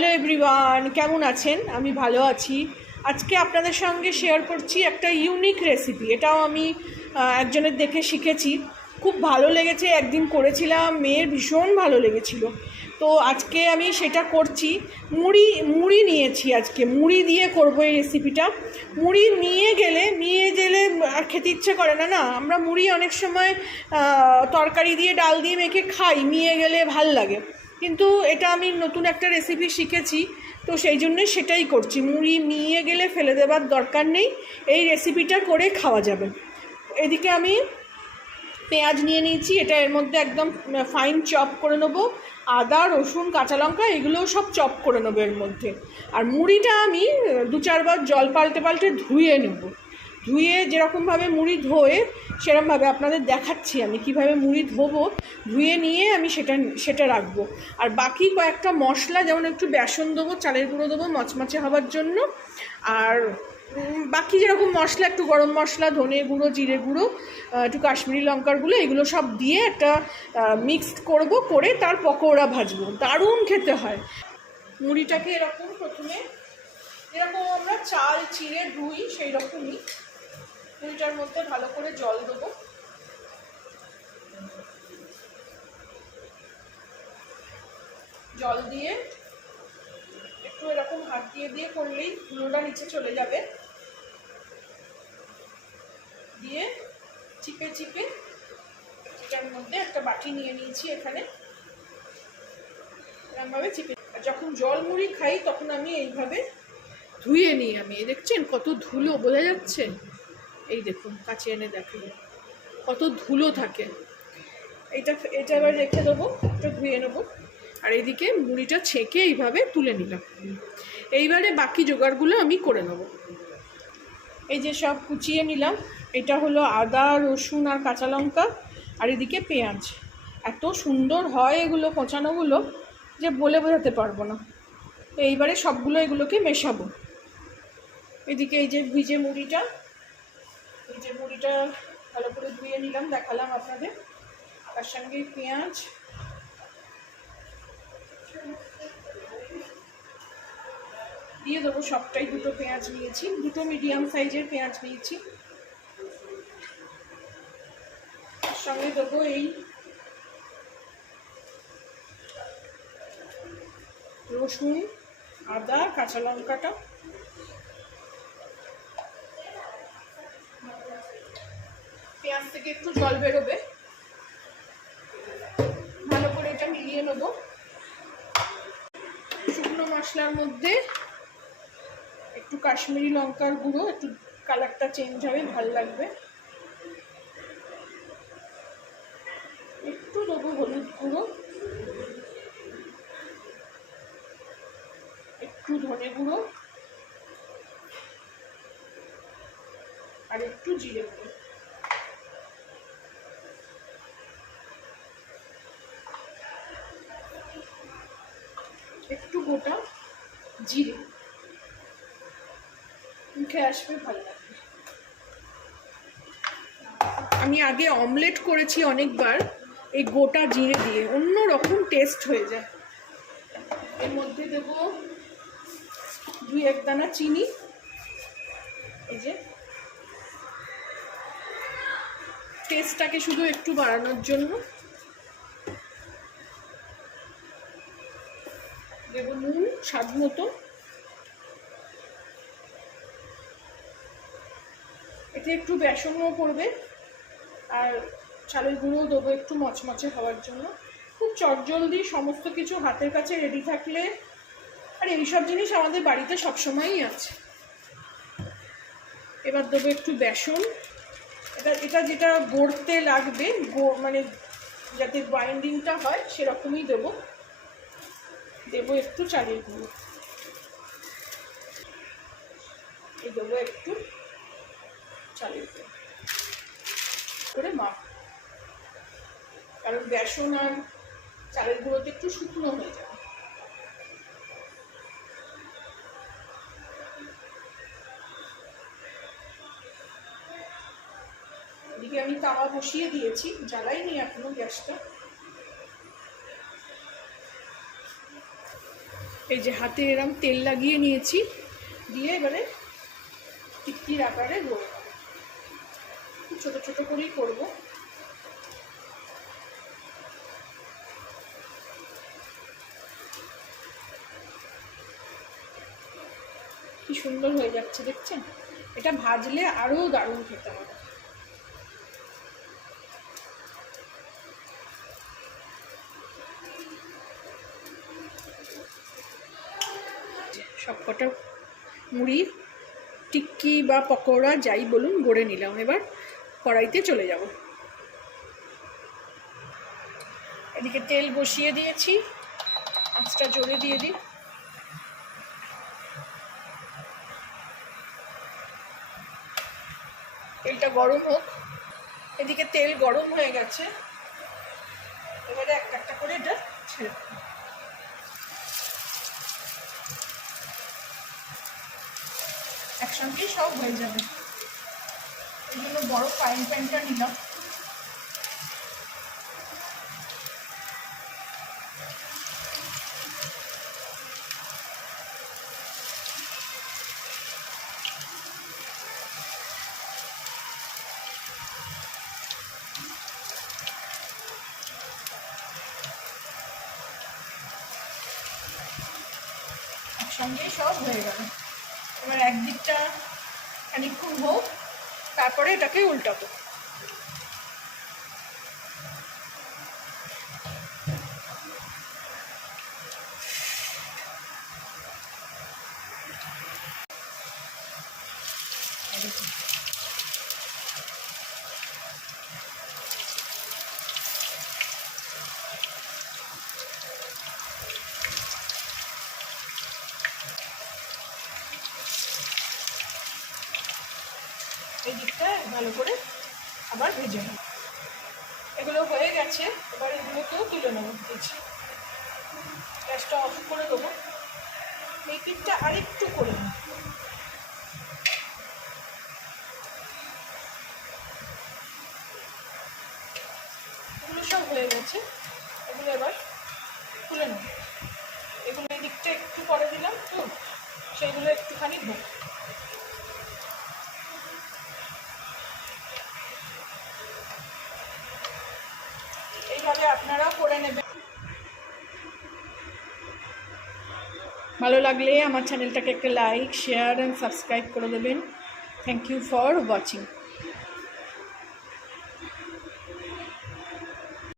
Hello everyone, কেমন আছেন? আমি ভালো আছি। আজকে আপনাদের সঙ্গে শেয়ার করছি একটা ইউনিক রেসিপি। এটাও আমি একজনের দেখে শিখেছি, খুব ভালো লেগেছে। একদিন করেছিলাম, মেয়ের ভীষণ ভালো লেগেছিল। তো আজকে আমি সেটা করছি। মুড়ি নিয়েছি, আজকে মুড়ি দিয়ে করব এই রেসিপিটা। মুড়ি নিয়ে গেলে আর খেতে ইচ্ছে করে না। না, আমরা মুড়ি অনেক সময় তরকারি দিয়ে, ডাল দিয়ে মেখে খাই, নিয়ে গেলে ভাল লাগে। কিন্তু এটা আমি নতুন একটা রেসিপি শিখেছি, তো সেই জন্যই সেটাই করছি। মুড়ি নিয়ে গেলে ফেলে দেবার দরকার নেই, এই রেসিপিটা করে খাওয়া যাবে। এদিকে আমি পেঁয়াজ নিয়ে নিয়েছি, এটা এর মধ্যে একদম ফাইন চপ করে নেবো। আদা, রসুন, কাঁচা লঙ্কা এগুলোও সব চপ করে নেবো এর মধ্যে। আর মুড়িটা আমি 2-4 বার জল পাল্টে ধুয়ে নেব। ধুয়ে যেরকমভাবে মুড়ি ধোয়ে সেরকমভাবে আপনাদের দেখাচ্ছি আমি কিভাবে মুড়ি ধোবো। ধুয়ে নিয়ে আমি সেটা রাখবো। আর বাকি কয়েকটা মশলা, যেমন একটু বেসন দেবো, চালের গুঁড়ো দেবো মচমচে হওয়ার জন্য। আর বাকি যেরকম মশলা, একটু গরম মশলা, ধনে গুঁড়ো, জিরে গুঁড়ো, একটু কাশ্মীরি লঙ্কার গুঁড়ো, এগুলো সব দিয়ে একটা মিক্সড করব, করে তার পকোড়া ভাজবো। দারুণ খেতে হয়। মুড়িটাকে এরকম প্রথমে, যেরকম আমরা চাল চিড়ে ধুই সেই রকমই মুড়িটার মধ্যে ভালো করে জল দেবো। জল দিয়ে একটু এরকম হাত দিয়ে করলেই ধুলোটা নিচে চলে যাবে। দিয়ে চিপে এটার মধ্যে একটা বাটি নিয়ে নিয়েছি, এখানে এরকমভাবে চিপে। আর যখন জল মুড়ি খাই তখন আমি এইভাবে ধুয়ে নিই। আমি দেখছেন কত ধুলো, বোঝা যাচ্ছে? এই দেখুন, কাছে এনে দেখুন কত ধুলো থাকে। এটা এবার রেখে দেবো, এটা ধুয়ে নেবো। আর এইদিকে মুড়িটা ছেঁকে এইভাবে তুলে নিলাম। এইবারে বাকি জোগাড়গুলো আমি করে নেব। এই যে সব কুচিয়ে নিলাম, এটা হলো আদা, রসুন আর কাঁচা লঙ্কা, আর এদিকে পেঁয়াজ। এত সুন্দর হয় এগুলো কোচানোগুলো যে বলে বোঝাতে পারবো না। তো এইবারে সবগুলো এগুলোকে মেশাবো। এদিকে এই যে মুড়িটা ভালো করে ধুয়ে নিলাম, দেখালাম আপনাদের। তার সঙ্গে পেঁয়াজ, দিয়ে দেবো সবটাই। দুটো পেঁয়াজ নিয়েছি, দুটো মিডিয়াম সাইজের পেঁয়াজ নিয়েছি। তার সঙ্গে দেবো এই রসুন, আদা, কাঁচা লঙ্কাটা। পেঁয়াজ থেকে একটু জল বেরোবে, ভালো করে এটা মিলিয়ে নেবো। শুকনো মশলার মধ্যে একটু কাশ্মীরি লঙ্কার গুঁড়ো, একটু কালারটা চেঞ্জ হবে, ভালো লাগবে। একটু দেবো হলুদ গুঁড়ো, একটু ধনে গুঁড়ো, আর একটু জিরে গুঁড়ো। একটু গোটা জিরে, মুখে আসবে, ভালো লাগবে। আমি আগে অমলেট করেছি অনেকবার এই গোটা জিরে দিয়ে, অন্য রকম টেস্ট হয়ে যায়। এর মধ্যে দেবো 2-1 দানা চিনি, এই যে টেস্টটাকে শুধু একটু বাড়ানোর জন্য। দেবো নুন স্বাদ মতো। এতে একটু বেসনও পড়বে, আর চালের গুঁড়োও দেবো একটু মচমচে হওয়ার জন্য। খুব চটজলদি সমস্ত কিছু হাতের কাছে রেডি থাকলে, আর এইসব জিনিস আমাদের বাড়িতে সবসময়ই আছে। এবার দেবো একটু বেসন। এটা যেটা গড়তে লাগবে, মানে যাতে বাইন্ডিংটা হয় সেরকমই দেবো একটু চালের গুঁড়ো, দেবো একটু চালের গুঁড়ো করে মাপ, কারণ বেসন আর চালের গুঁড়োতে একটু শুকনো হয়ে যাবে। এদিকে আমি তাওয়া বসিয়ে দিয়েছি, জ্বালাইনি এখনো গ্যাসটা। এই যে হাতে এরম তেল লাগিয়ে নিয়েছি, দিয়ে এবারে টিক্কির আকারে গড়ে নেব। ছোটো ছোটো করেই করবো। কি সুন্দর হয়ে যাচ্ছে দেখছেন? এটা ভাজলে আরও দারুণ খেতে হবে। সবকটা মুড়ি, টিক্কি বা পকোড়া যাই বলুন গড়ে নিলাম। এবার কড়াইতে চলে যাব। এদিকে তেল বসিয়ে দিয়েছি, আঁচটা জোরে দিয়ে দিই। তেলটা গরম হোক। এদিকে তেল গরম হয়ে গেছে, এবারে একটা একটা করে এটা ছেড়ে দেব। একসঙ্গেই সব হয়ে যাবে, এই জন্য বড় ফ্রাইং প্যানটা নিলাম। একসঙ্গেই সব হয়ে গেল। এবার একদিকটা খানিকক্ষণ হোক, তারপরে এটাকে উল্টাবো। এই দিকটা ভালো করে আবার ভেজে নেব। এগুলো হয়ে গেছে, এবার এগুলোকেও তুলে নেব। গ্যাসটা অফ করে দেবো। এই পিঠটা আরেকটু করে নেব। এগুলো সব হয়ে গেছে, এগুলো এবার তুলে নেব। এগুলো এই দিকটা একটু করে দিলাম তো, সেগুলো একটুখানি হোক। এইভাবে আপনারাও করে নেবেন। ভালো লাগলে আমার চ্যানেলটাকে একটা লাইক, শেয়ার অ্যান্ড সাবস্ক্রাইব করে দেবেন। Thank you for watching.